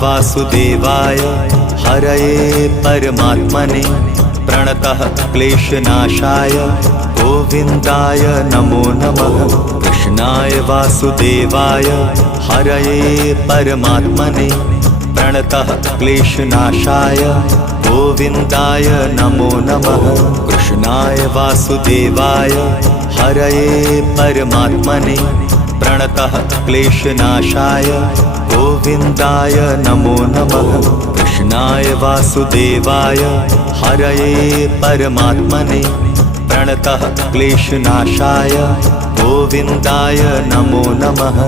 वासुदेवाय हरये परमात्मने प्रणतः क्लेशनाशाय गोविन्दाय नमो नमः। कृष्णाय वासुदेवाय हरये परमात्मने प्रणतः क्लेशनाशाय गोविन्दाय नमो नमः। कृष्णाय वासुदेवाय हरये परमात्मने प्रणतः क्लेशनाशाय गोविन्दाय नमो नमः। कृष्णाय वासुदेवाय हरये परमात्मने प्रणतः क्लेशनाशाय गोविन्दाय नमो नमः।